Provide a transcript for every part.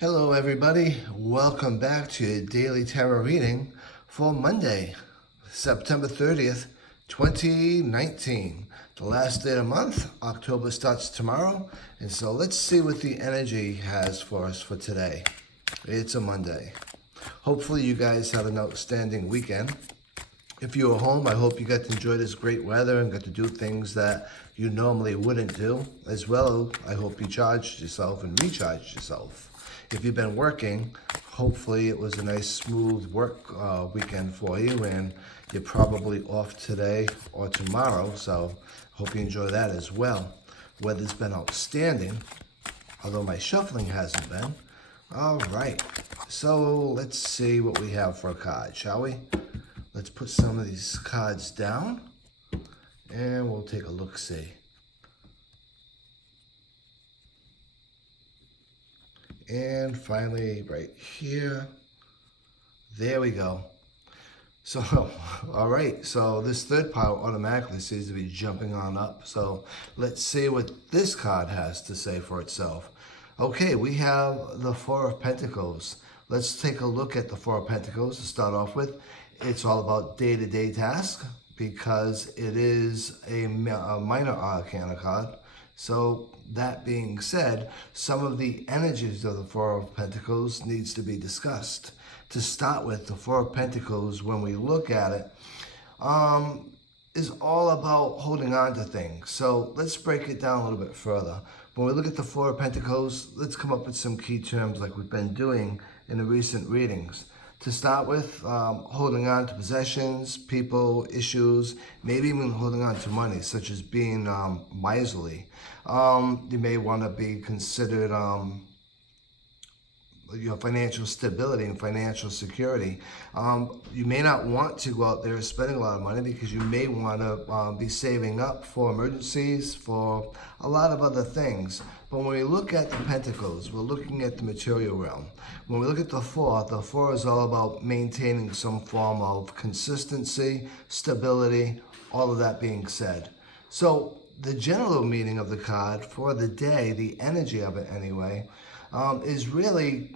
Hello, everybody. Welcome back to your daily tarot reading for Monday, September 30th, 2019. The last day of the month. October starts tomorrow. And so let's see what the energy has for us for today. It's a Monday. Hopefully, you guys have an outstanding weekend. If you were home, I hope you got to enjoy this great weather and got to do things that you normally wouldn't do. As well, I hope you charged yourself and recharged yourself. If you've been working, hopefully it was a nice smooth work weekend for you, and you're probably off today or tomorrow, so hope you enjoy that as well. Weather's been outstanding, although my shuffling hasn't been. All right, so let's see what we have for a card, shall we? Let's put some of these cards down, and we'll take a look-see. And finally, right here, there we go. So, all right, so this third pile automatically seems to be jumping on up. So let's see what this card has to say for itself. Okay, we have the Four of Pentacles. Let's take a look at the Four of Pentacles to start off with. It's all about day-to-day tasks because it is a minor arcana card. So that being said, some of the energies of the Four of Pentacles needs to be discussed. To start with, the Four of Pentacles, when we look at it, is all about holding on to things. So let's break it down a little bit further. When we look at the Four of Pentacles, let's come up with some key terms like we've been doing in the recent readings. To start with, holding on to possessions, people, issues, maybe even holding on to money, such as being miserly. You may want to be considered your financial stability and financial security. You may not want to go out there spending a lot of money because you may want to be saving up for emergencies, for a lot of other things. But when we look at the Pentacles, we're looking at the material realm. When we look at the Four is all about maintaining some form of consistency, stability, all of that being said. So the general meaning of the card for the day, the energy of it anyway, is really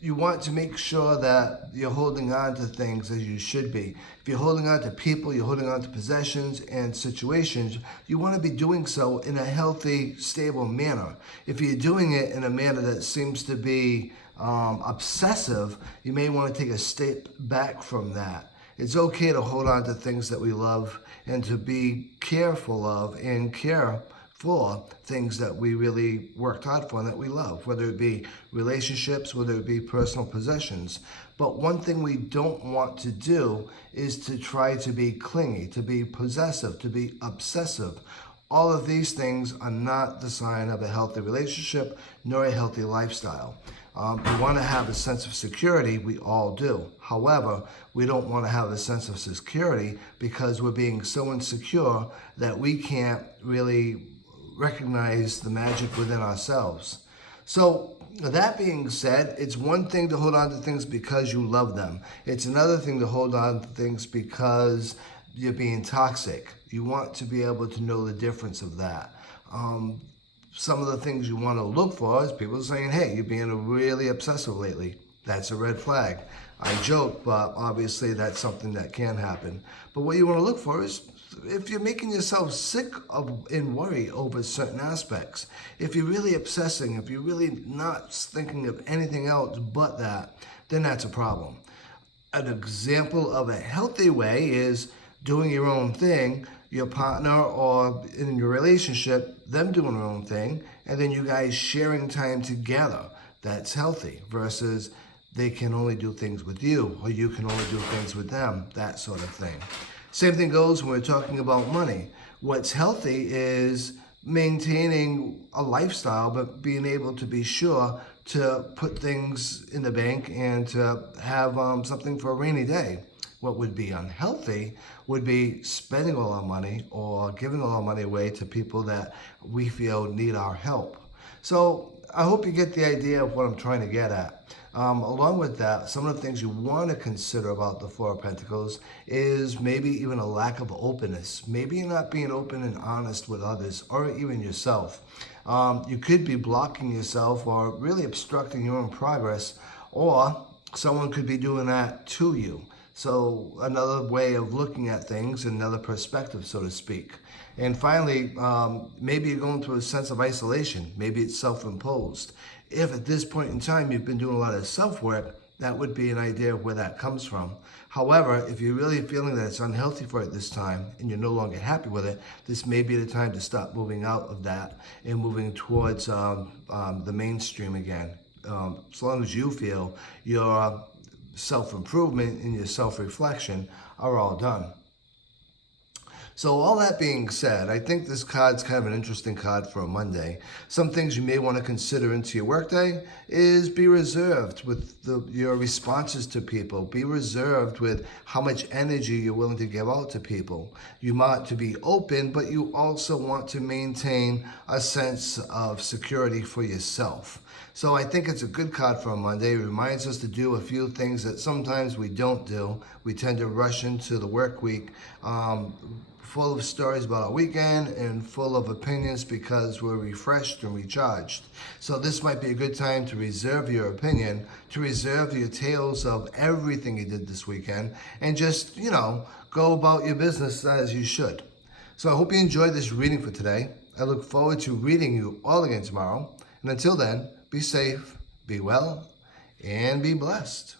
you want to make sure that you're holding on to things as you should be. If you're holding on to people, you're holding on to possessions and situations, you want to be doing so in a healthy, stable manner. If you're doing it in a manner that seems to be obsessive, you may want to take a step back from that. It's okay to hold on to things that we love and to be careful of and care for things that we really worked hard for and that we love, whether it be relationships, whether it be personal possessions. But one thing we don't want to do is to try to be clingy, to be possessive, to be obsessive. All of these things are not the sign of a healthy relationship nor a healthy lifestyle. We want to have a sense of security, we all do. However, we don't want to have a sense of security because we're being so insecure that we can't really recognize the magic within ourselves. So that being said, it's one thing to hold on to things because you love them. It's another thing to hold on to things because you're being toxic. You want to be able to know the difference of that. Some of the things you want to look for is people saying, hey, you're being really obsessive lately. That's a red flag. I joke, but obviously that's something that can happen. But what you want to look for is if you're making yourself sick in worry over certain aspects, if you're really obsessing, if you're really not thinking of anything else but that, then that's a problem. An example of a healthy way is doing your own thing, your partner or in your relationship, them doing their own thing, and then you guys sharing time together. That's healthy versus they can only do things with you or you can only do things with them, that sort of thing. Same thing goes when we're talking about money. What's healthy is maintaining a lifestyle, but being able to be sure to put things in the bank and to have something for a rainy day. What would be unhealthy would be spending all our money or giving all our money away to people that we feel need our help. So I hope you get the idea of what I'm trying to get at. Along with that, some of the things you want to consider about the Four of Pentacles is maybe even a lack of openness. Maybe you're not being open and honest with others or even yourself. you could be blocking yourself or really obstructing your own progress, or someone could be doing that to you. So another way of looking at things, another perspective, so to speak. And finally, maybe you're going through a sense of isolation. Maybe it's self-imposed. If at this point in time you've been doing a lot of self-work, that would be an idea of where that comes from. However, if you're really feeling that it's unhealthy for it this time and you're no longer happy with it, this may be the time to stop moving out of that and moving towards the mainstream again. As long as you feel your self-improvement and your self-reflection are all done. So all that being said, I think this card's kind of an interesting card for a Monday. Some things you may want to consider into your workday is be reserved with your responses to people. Be reserved with how much energy you're willing to give out to people. You want to be open, but you also want to maintain a sense of security for yourself. So I think it's a good card for a Monday. It reminds us to do a few things that sometimes we don't do. We tend to rush into the work week full of stories about our weekend and full of opinions because we're refreshed and recharged. So this might be a good time to reserve your opinion, to reserve your tales of everything you did this weekend, and just, go about your business as you should. So I hope you enjoyed this reading for today. I look forward to reading you all again tomorrow. And until then, be safe, be well, and be blessed.